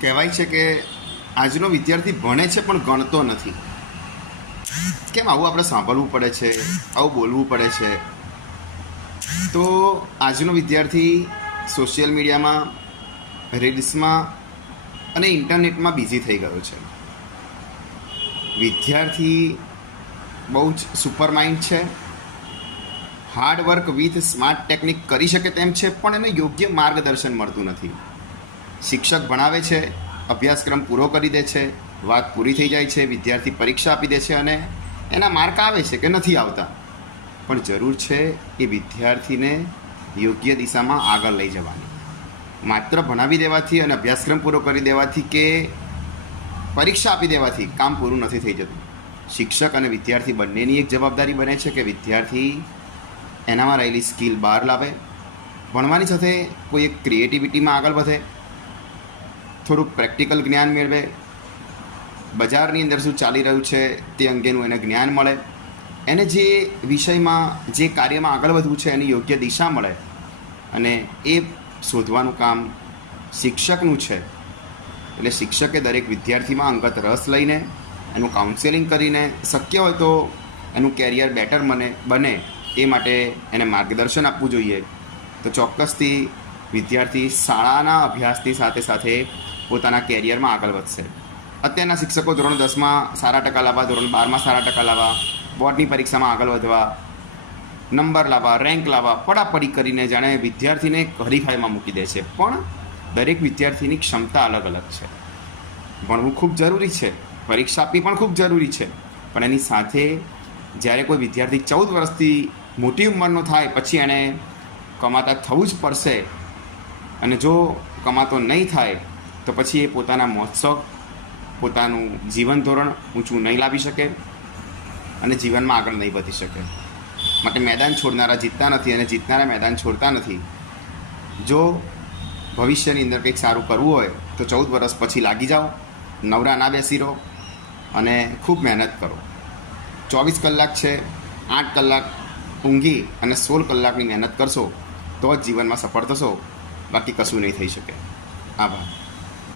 કહેવાય છે કે આજનો વિદ્યાર્થી ભણે છે પણ ગણતો નથી. કેમ આવું આપણે સાંભળવું પડે છે, આવું બોલવું પડે છે? તો આજનો વિદ્યાર્થી સોશિયલ મીડિયામાં, રીલ્સમાં અને ઇન્ટરનેટમાં બિઝી થઈ ગયો છે. વિદ્યાર્થી બહુ જ સુપર માઇન્ડ છે, હાર્ડવર્ક વિથ સ્માર્ટ ટેકનિક કરી શકે તેમ છે, પણ એને યોગ્ય માર્ગદર્શન મળતું નથી. શિક્ષક ભણાવે છે, અભ્યાસક્રમ પૂરો કરી દે છે, વાત પૂરી થઈ જાય છે, વિદ્યાર્થી પરીક્ષા આપી દે છે અને એના માર્ક આવે છે કે નથી આવતા. પણ જરૂર છે એ વિદ્યાર્થીને યોગ્ય દિશામાં આગળ લઈ જવાની. માત્ર ભણાવી દેવાથી અને અભ્યાસક્રમ પૂરો કરી દેવાથી કે પરીક્ષા આપી દેવાથી કામ પૂરું નથી થઈ જતું. શિક્ષક અને વિદ્યાર્થી બંનેની એક જવાબદારી બને છે કે વિદ્યાર્થી એનામાં રહેલી સ્કિલ બહાર લાવે, ભણવાની સાથે કોઈ એક ક્રિએટિવિટીમાં આગળ વધે, થોડુંક પ્રેક્ટિકલ જ્ઞાન મેળવે, બજારની અંદર શું ચાલી રહ્યું છે તે અંગેનું એને જ્ઞાન મળે, એને જે વિષયમાં, જે કાર્યમાં આગળ વધવું છે એની યોગ્ય દિશા મળે અને એ શોધવાનું કામ શિક્ષકનું છે. એટલે શિક્ષકે દરેક વિદ્યાર્થીમાં અંગત રસ લઈને એનું કાઉન્સેલિંગ કરીને શક્ય હોય તો એનું કેરિયર બેટર બને એ માટે એને માર્ગદર્શન આપવું જોઈએ. તો ચોક્કસથી વિદ્યાર્થી શાળાના અભ્યાસની સાથે સાથે પોતાના કેરિયરમાં આગળ વધશે. અત્યારના શિક્ષકો ધોરણ 10માં સારા ટકા લાવવા, ધોરણ 12માં સારા ટકા લાવવા, બોર્ડની પરીક્ષામાં આગળ વધવા, નંબર લાવવા, રેન્ક લાવવા, પડાપડી કરીને જાણે વિદ્યાર્થીને હરીફાઈમાં મૂકી દે છે. પણ દરેક વિદ્યાર્થીની ક્ષમતા અલગ અલગ છે. ભણવું ખૂબ જરૂરી છે, પરીક્ષા આપવી પણ ખૂબ જરૂરી છે, પણ એની સાથે જ્યારે કોઈ વિદ્યાર્થી 14 વર્ષથી મોટી ઉંમરનો થાય પછી એણે કમાતા થવું જ પડશે અને જો કમાતો નહીં થાય તો પછી એ પોતાના મહોત્સવ, પોતાનું જીવન ધોરણ ઊંચું નહીં લાવી શકે અને જીવનમાં આગળ નહીં વધી શકે. માટે મેદાન છોડનારા જીતતા નથી અને જીતનારા મેદાન છોડતા નથી. જો ભવિષ્યની અંદર કંઈક સારું કરવું હોય તો 14 વર્ષ પછી લાગી જાઓ, નવરા ના બેસી રહો અને ખૂબ મહેનત કરો. 24 કલાક છે, 8 કલાક ઊંઘી અને 16 કલાકની મહેનત કરશો તો જ જીવનમાં સફળ થશો, બાકી કશું નહીં થઈ શકે. આભાર.